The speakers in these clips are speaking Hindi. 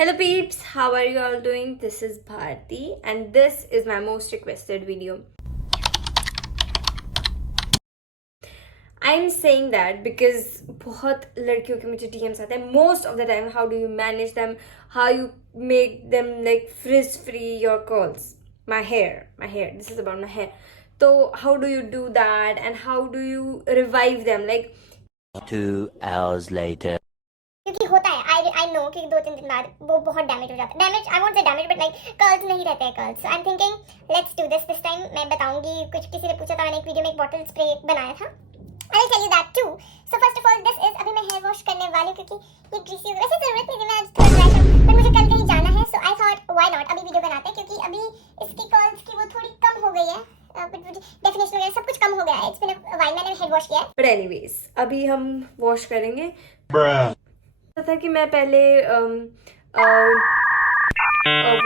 Hello peeps, how are you all doing? This is Bharti and this is my most requested video. I'm saying that because बहुत लड़कियों के मुझे DMs आते हैं most of the time. How do you manage them? How you make them like frizz free your curls? My hair. This is about my hair. So how do you do that and how do you revive them? Like 2 hours later. क्योंकि होता है आई नो कि 2-3 दिन बाद वो बहुत डैमेज हो जाता है. Damage I won't say damage but like curls नहीं रहते हैं curls. So I am thinking let's do this time. मैं बताऊंगी. कुछ किसी ने पूछा था, मैंने एक वीडियो में एक बॉटल स्प्रे बनाया था. I will tell you that too. So first of all this is, अभी मैं हेयर वॉश करने वाली हूं क्योंकि ये ग्रीसी हो. वैसे जरूरत नहीं थी, मैं आज थोड़ा ड्राई था पर मुझे कल कहीं जाना है. सो आई थॉट व्हाई नॉट अभी वीडियो बनाते हैं क्योंकि अभी इसकी कर्ल्स की वो थोड़ी कम हो गई है. डेफिनेशन वगैरह सब कुछ कम हो गया है. इट्स बीन अ व्हाइल मैंने हेयर वॉश किया है. but anyways, अभी हम वॉश करेंगे. था कि मैं पहले वो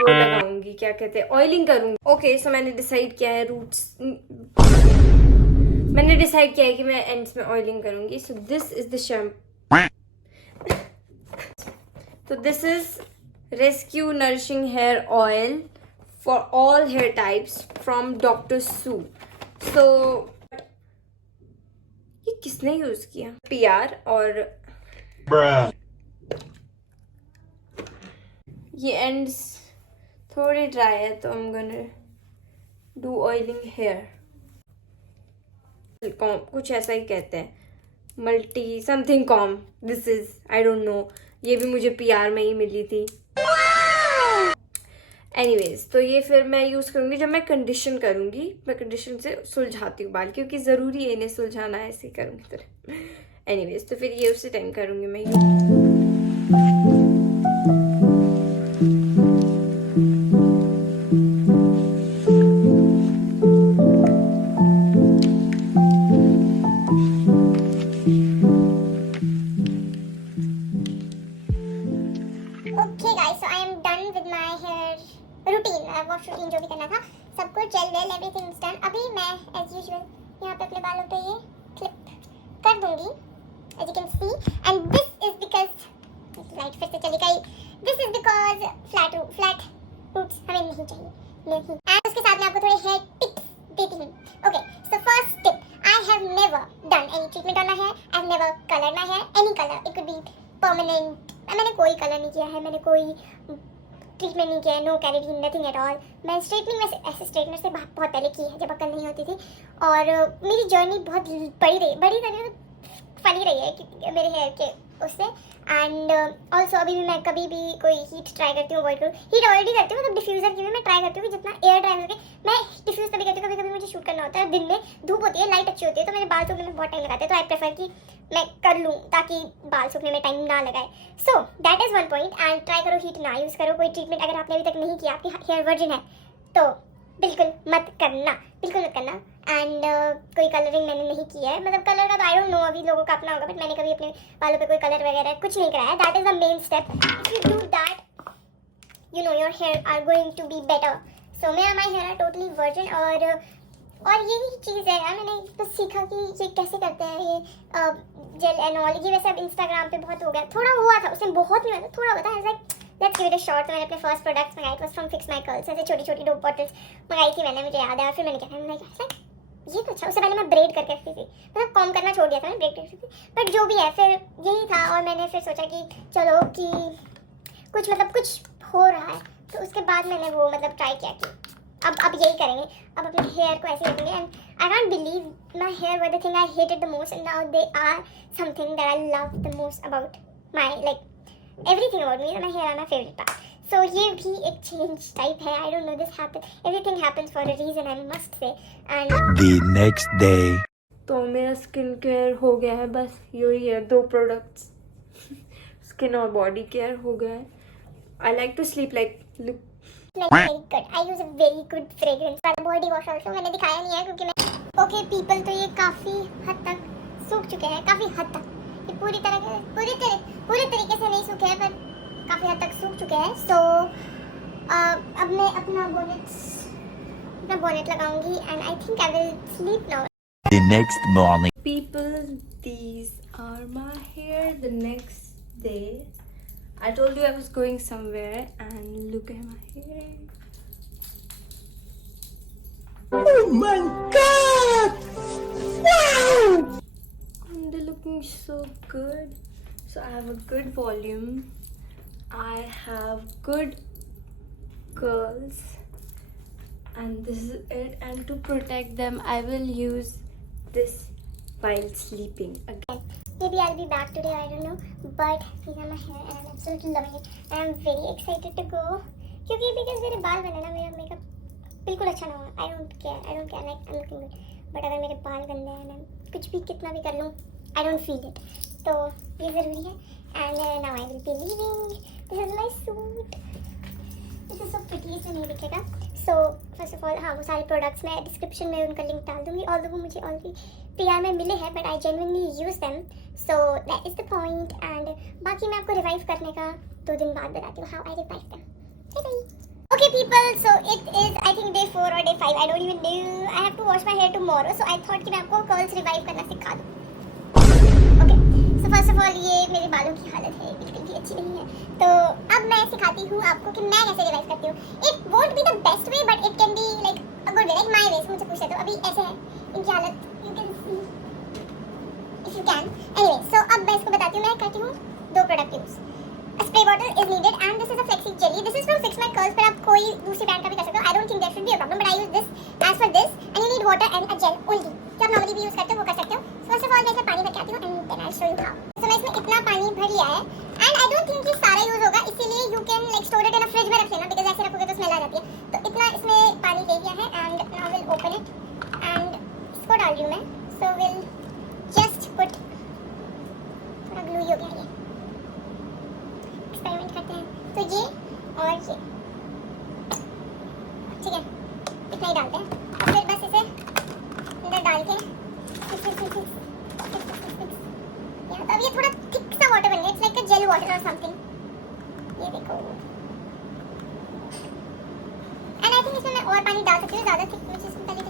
लगाऊंगी, क्या कहते हैं, ऑयलिंग करूंगी. ओके, सो मैंने डिसाइड किया है मैंने डिसाइड किया है कि मैं एंड्स में ऑयलिंग करूंगी. So this is the shampoo. तो this is rescue nourishing hair oil for all hair types from doctor Sue. So ये किसने यूज किया? PR. और ये एंड्स थोड़े ड्राई है तो I'm gonna do oiling hair. कुछ ऐसा ही कहते हैं, multi something com. This is I don't no. ये भी मुझे PR में ही मिली थी. एनीवेज, तो ये फिर मैं यूज़ करूँगी जब मैं कंडीशन करूँगी. मैं कंडीशन से सुलझाती हूँ बाल क्योंकि ज़रूरी है इन्हें सुलझाना. ऐसे ही करूँगी तो एनीवेज, तो फिर ये उसी टाइम करूँगी मैं. वॉश रूटीन जो भी करना था सब कुछ gel well everything is done. अभी मैं एज यूजुअल यहाँ पे अपने बालों पे ये क्लिप कर दूंगी as you can see. And this is because light फिर से चली गई. This is because flat roots हमें नहीं चाहिए. एंड उसके साथ मैं आपको थोड़े हेयर टिप्स देती हूँ. Okay, so first tip, I have never done any treatment on my hair. I have never coloured my hair any colour. It could be permanent. मैंने कोई कलर नहीं किया है, मैंने कोई ट्रीटमेंट नहीं किया है. No keratin, nothing at all. मैं स्ट्रेटनिंग में ऐसे स्ट्रेटनर से बहुत पहले की है जब अकल नहीं होती थी. और मेरी जर्नी बहुत बड़ी तरह फनी रही है कि मेरे हेयर के उससे. एंड ऑल्सो अभी भी मैं कभी भी कोई हीट ट्राई करती हूँ, अवॉइड करूँ. हीट ऑलरेडी करती हूँ, मतलब डिफ्यूज़र की भी मैं ट्राई करती हूँ कि जितना एयर ड्राई हो सके. मैं डिफ्यूज़ तभी करती हूँ. कभी कभी मुझे शूट करना होता है दिन में, धूप होती है, लाइट अच्छी होती है, तो मेरे बाल सूखने में बहुत टाइम लगाते हैं. तो आई प्रेफर कि मैं कर लूँ ताकि बाल सूखने में टाइम ना लगाए. So that is one point. And try करो हीट ना यूज़ करो. कोई ट्रीटमेंट अगर आपने अभी तक नहीं किया, आपकी हेयर वर्जिन है तो बिल्कुल मत करना. एंड कोई कलरिंग मैंने नहीं किया है. मतलब कलर का तो आई डोंट नो, अभी लोगों का अपना होगा, बट मैंने कभी अपने बालों पे कोई कलर वगैरह कुछ नहीं कराया. That is the main step. If you do that you know your hair are going to be better. So मेरा my hair are totally virgin. और यही चीज़ है यार, मैंने बस सीखा कि ये कैसे करते हैं ये जेल एंड ऑल. ये वैसे अब इंस्टाग्राम पे बहुत हो गया. थोड़ा हुआ था, उसमें बहुत नहीं हुआ था, थोड़ा हुआ था. Like let's give it a shot. मैंने अपने फर्स्ट प्रोडक्ट्स मंगाए थे फ्रॉम फिक्स माई कर्ल्स. ऐसे छोटी छोटी 2 बॉटल्स मंगाई थी मैंने, मुझे याद है. और फिर मैंने क्या लाइक ये तो अच्छा. उससे पहले मैं ब्रेड करके रखती थी, मतलब कॉम करना छोड़ दिया था, मैं ब्रेड करती थी. बट जो भी है फिर यही था. और मैंने फिर सोचा कि चलो कि कुछ मतलब कुछ हो रहा है, तो उसके बाद मैंने वो मतलब ट्राई किया कि अब यही करेंगे. अब अपने हेयर को ऐसे रखेंगे. And I can't believe my hair were the thing I hated the most, and now they are something that I love the most about my like everything about me. My hair are my favourite part. So ये भी एक चेंज टाइप है. I don't know, this happen, everything happens for a reason, I must say. And The next day. तो मेरा स्किन केयर हो गया है. बस यही है, 2 प्रोडक्ट्स. स्किन और बॉडी केयर हो गया है. I like to sleep like look very good. I use a very good fragrance. Body wash also मैंने दिखाया नहीं है क्योंकि मैं ओके पीपल. तो ये काफ़ी हद तक सूख चुके हैं, काफ़ी हद तक. ये पूरी तरीके से नहीं सूखे हैं, पर काफ़ी हद तक सूख चुके हैं. सो अब मैं अपना बोनेट लगाऊंगी. And I think I will sleep now. The next morning. people, these are my hair the next day. I told you I was going somewhere, and look at my hair. Oh my god! Wow! And they're looking so good. So I have a good volume. I have good curls. And this is it. And to protect them, I will use this while sleeping again. Maybe I'll be back today, I don't know. But these are my hair and I'm absolutely loving it. And I'm very excited to go. क्योंकि because मेरे बाल बने ना, मेरा मेकअप बिल्कुल अच्छा ना हो. I don't care. Like I'm looking good. But अगर मेरे बाल गंदे हैं, मैं कुछ भी कितना भी कर लूँ, I don't feel it. तो ये ज़रूरी है. And now I will be leaving. This is my suit. This is so pretty. इसमें नहीं दिखेगा. So first of all, हाँ वो सारे प्रोडक्ट्स मैं डिस्क्रिप्शन में उनका लिंक डाल दूँगी. ऑल्दो वो मुझे ऑलरेडी PR में मिले हैं, but I genuinely use them. So that is the point. And बाकी मैं आपको रिवाइव करने का 2 दिन बाद बताती हूँ how I revive them. Bye. Okay people, so it is I think day 4 or day 5. I don't even know. I have to wash my hair tomorrow. So I thought कि मैं आपको कर्ल्स रिवाइव करना सिखा दूँ. Okay. So first of all ये मेरे बालों की हालत है, बिल्कुल भी अच्छी नहीं है. तो अब मैं सिखाती हूँ आपको कि मैं कैसे रिवाइव करती हूँ. It won't be the best way, but it can be like a good way, like my way. मुझसे पूछे तो अभी ऐसे है इनकी हालत. You can see if you can. Anyway, so अब मैं इसको बताती हूँ. मैं करती हूँ 2 product use. A spray bottle is needed and this is a flexi jelly. This is from Fix My Curls, पर आप कोई दूसरी ब्रांड का भी कर सकते हो. I don't think there should be a problem, but I use this as for this. And you need water and a gel only. जो आप normally भी यूज करते हो वो कर सकते हो. First of all मैं इसमें पानी भर के आती हूँ and then I'll show you how. So मैं इसमें इतना पानी भर लिया है and I don't think ये सारा यूज होगा, इसीलिए you can like store it in a fridge में रख लेना because ऐसे रखोगे तो स्मेल आ जाती है. तो इतना इसमें पानी ले लिया है and now we'll open it and इसको डाल रही हूँ मैं. So we'll just put थोड़ा ग्लू हो गया ये. एक्सपेरिमेंट करते हैं. तो ये और ये ठीक है, इतना ही डालते हैं और फिर बस इसे अंदर डाल के तो अब ये थोड़ा थिक सा वाटर बन गया. It's like a gel water और समथिंग. ये देखो. एंड आई थिंक इसमें मैं और पानी डाल सकती हूँ ज़्यादा थिक मुझे इसमें पहले.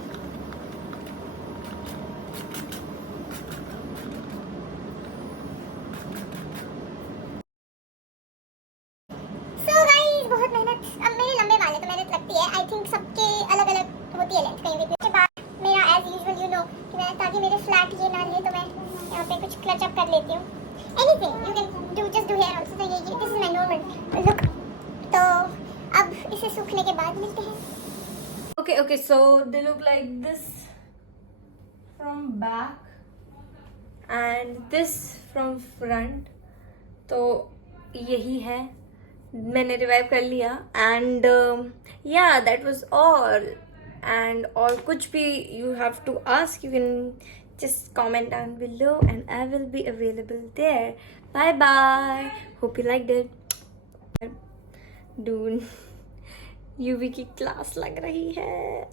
बहुत मेहनत. अब मेरे लंबे बाल है तो मेहनत लगती है. आई थिंक सबके अलग अलग होती है लेंथ. कहीं भी के बाद मेरा एज यूजुअल यू नो कि मैं ताकि मेरे फ्लैट ये ना रहे तो मैं यहाँ पे कुछ क्लच अप कर लेती हूँ. Anything you can do, just do here also. तो ये this is my normal look. तो अब इसे सूखने के बाद मिलते हैं. Okay, so they look like this from back and this from front. तो यही है, मैंने रिवाइव कर लिया. एंड या दैट वाज ऑल. एंड और कुछ भी you have to ask, you can just comment down below and I will be available there. Bye bye. Hope you liked it. Dude, UV की क्लास लग रही है.